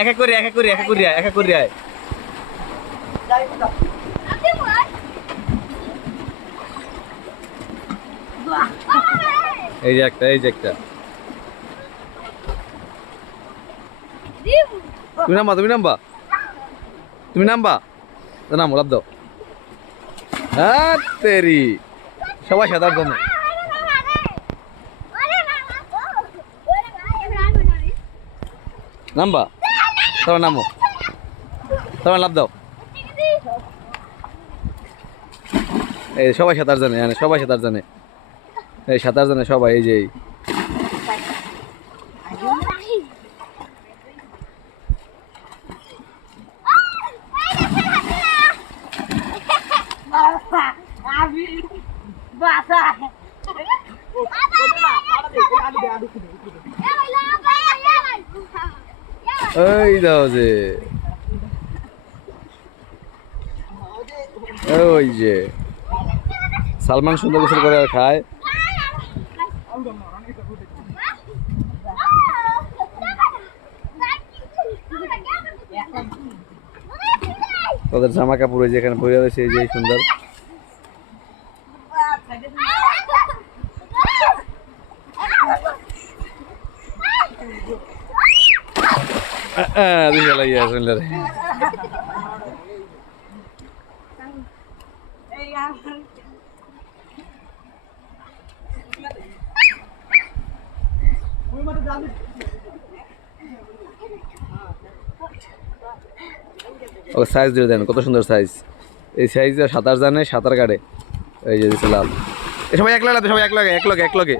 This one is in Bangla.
এক এক করে আয়। এই যে একটা তুমি নামবা নামো লাভ দাও। হ্যাঁ তেরি সবাই সাঁতার জন্য নামবা, তোমার নামো, তোমার লাভ দাও। এই সবাই সাঁতার জানে, সবাই সাঁতার জানে, এই সাঁতার জানে সবাই। এই যে ওই দাও যে ওই যে সালমান সুন্দর গোসল করে আর খায়। ওদের জামা কাপড় যেখানে পরে রয়েছে এই যে সুন্দর। ও সাইজ দিয়ে দেন, কত সুন্দর সাইজ। এই সাইজ সাঁতার জানে, সাঁতার কাটে। এই যে লাল, সবাই এক লাগে